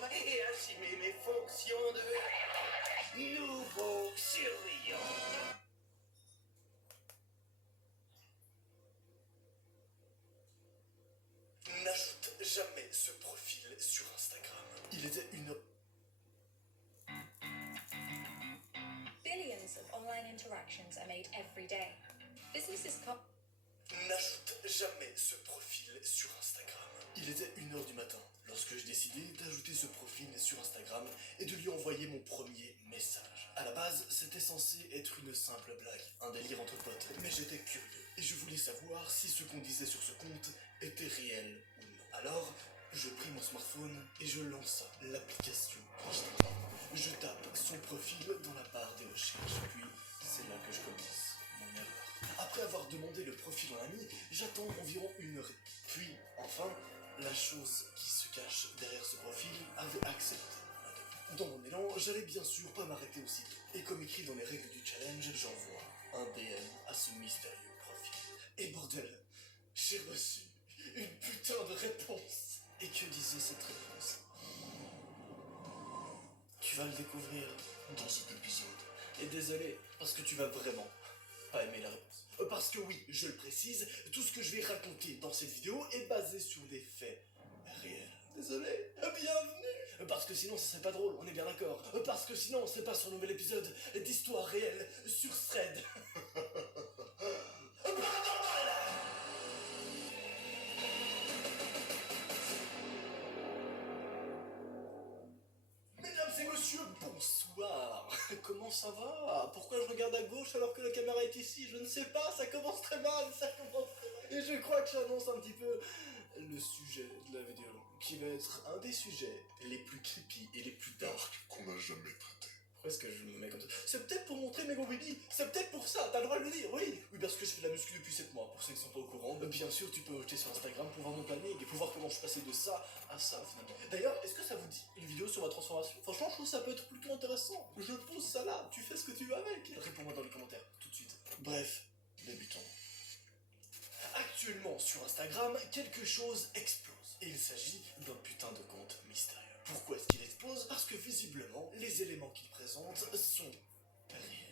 normes et assumer mes fonctions de nouveau surveillant. N'ajoute jamais ce profil sur Instagram. Il était une... Billions of online interactions are made every day. Businesses N'ajoute jamais ce profil sur Instagram. Il était 1h du matin lorsque je décidai d'ajouter ce profil sur Instagram et de lui envoyer mon premier message. À la base, c'était censé être une simple blague, un délire entre potes, mais j'étais curieux et je voulais savoir si ce qu'on disait sur ce compte était réel ou non. Alors, je pris mon smartphone et je lança l'application Instagram. Je tape son profil dans la barre des recherches, puis c'est là que je commence mon erreur. Après avoir demandé le profil en ami, j'attends environ 1 heure. Puis, enfin, la chose qui se cache derrière ce profil avait accepté. Dans mon élan, j'allais bien sûr pas m'arrêter aussitôt. Et comme écrit dans les règles du challenge, j'envoie un DM à ce mystérieux profil. Et bordel, j'ai reçu une putain de réponse. Et que disait cette réponse? Tu vas le découvrir dans cet épisode. Et désolé, parce que tu vas vraiment pas aimer la réponse. Parce que oui, je le précise, tout ce que je vais raconter dans cette vidéo est basé sur des faits réels. Désolé, bienvenue. Parce que sinon, ça serait pas drôle, on est bien d'accord. Parce que sinon, on serait pas sur un nouvel épisode d'Histoire réelle sur Thread. Mesdames et messieurs, bonsoir. Comment ça va? Pourquoi je regarde à gauche alors que la caméra est ici? Je ne sais pas, ça commence très mal, ça commence très mal. Et je crois que j'annonce un petit peu le sujet de la vidéo, qui va être un des sujets les plus creepy et les plus dark qu'on n'a jamais traité. Pourquoi est-ce que je me mets comme ça? C'est peut-être pour montrer mes gros bibis, c'est peut-être pour ça, t'as le droit de le dire, oui. Oui, parce que je fais de la muscu depuis 7 mois, pour ceux qui sont pas au courant. Bien sûr, tu peux jeter sur Instagram pour voir mon planning et pour voir comment je suis passé de ça à ça, finalement. D'ailleurs, est-ce que ça vous dit une vidéo sur ma transformation? Franchement, je trouve que ça peut être plutôt intéressant. Je pose ça là, tu fais ce que tu veux avec. Réponds-moi dans les commentaires, tout de suite. Bref, débutons. Actuellement, sur Instagram, quelque chose explose. Et il s'agit d'un putain de compte mystérieux. Pourquoi est-ce qu'il explose? Parce que visiblement, les éléments qu'il présente sont réels.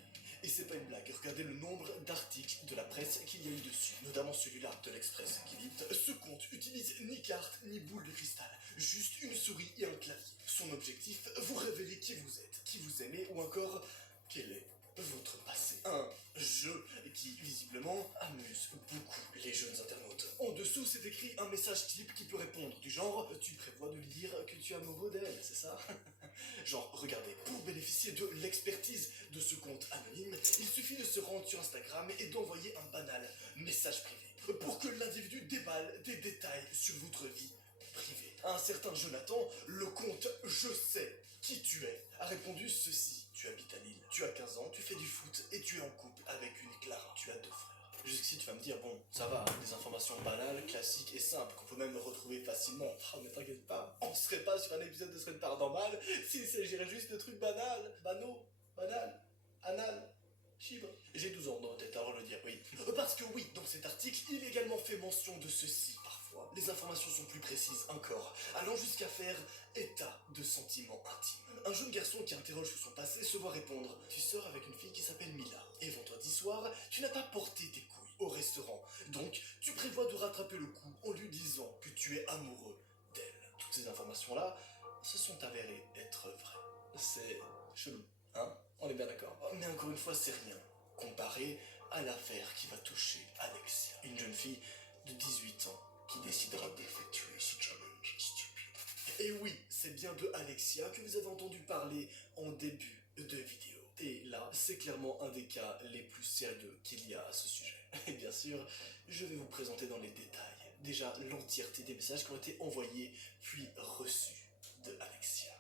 Et c'est pas une blague, regardez le nombre d'articles de la presse qu'il y a eu dessus, notamment celui-là de l'Express qui dit « Ce compte utilise ni carte ni boule de cristal, juste une souris et un clavier. Son objectif, vous révéler qui vous êtes, qui vous aimez ou encore quel est votre passé. » Un jeu qui, visiblement, amuse beaucoup les jeunes internautes. En dessous, c'est écrit un message type qui peut répondre du genre « Tu prévois de lui dire que tu es amoureux d'elle, c'est ça ?» Genre, regardez, pour bénéficier de l'expertise de ce compte anonyme, il suffit de se rendre sur Instagram et d'envoyer un banal message privé pour que l'individu déballe des détails sur votre vie privée. À un certain Jonathan, le compte « Je sais qui tu es » a répondu ceci. Tu habites à Lille, tu as 15 ans, tu fais du foot et tu es en couple avec une Clara. Tu as 2 frères. Jusqu'ici, tu vas me dire, bon, ça va, des informations banales, classiques et simples qu'on peut même retrouver facilement. Oh, mais t'inquiète pas, on serait pas sur un épisode de Thread Paranormal s'il s'agirait juste de trucs banals, banaux, banal, anal, chibre. J'ai 12 ans dans ma tête, alors le dire, oui. Parce que oui, dans cet article, il est également fait mention de ceci. Parfois, les informations sont plus précises encore, allant jusqu'à faire état de sentiments intimes. Un jeune garçon qui interroge sur son passé se voit répondre « Tu sors avec une fille qui s'appelle Mila, et vendredi soir, tu n'as pas porté tes couilles au restaurant, donc tu prévois de rattraper le coup en lui disant que tu es amoureux d'elle. » Toutes ces informations-là se sont avérées être vraies. C'est chelou, hein? On est bien d'accord. Mais encore une fois, c'est rien comparé à l'affaire qui va toucher Alexia, une jeune fille de 18 ans qui décidera d'effectuer ce challenge stupide. Et oui, c'est bien de Alexia que vous avez entendu parler en début de vidéo. Et là, c'est clairement un des cas les plus sérieux qu'il y a à ce sujet. Et bien sûr, je vais vous présenter dans les détails déjà l'entièreté des messages qui ont été envoyés puis reçus de Alexia.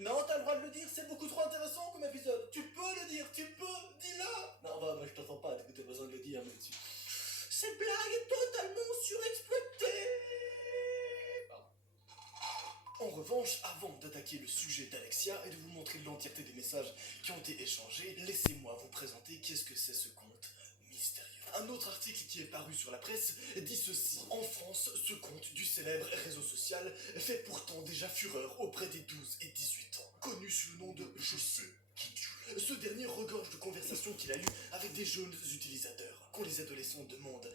Non, t'as le droit de le dire, c'est beaucoup trop intéressant comme épisode. Tu peux le dire, tu peux, dis-le. Non, bah, je t'entends pas, du coup t'as besoin de le dire, mais tu... Cette blague est totalement surexploitée. En revanche, avant d'attaquer le sujet d'Alexia et de vous montrer l'entièreté des messages qui ont été échangés, laissez-moi vous présenter qu'est-ce que c'est ce compte mystérieux. Un autre article qui est paru sur la presse dit ceci. En France, ce compte du célèbre réseau social fait pourtant déjà fureur auprès des 12 et 18 ans. Connu sous le nom de Je sais qui tue. Ce dernier regorge de conversations qu'il a eues avec des jeunes utilisateurs, quand les adolescents demandent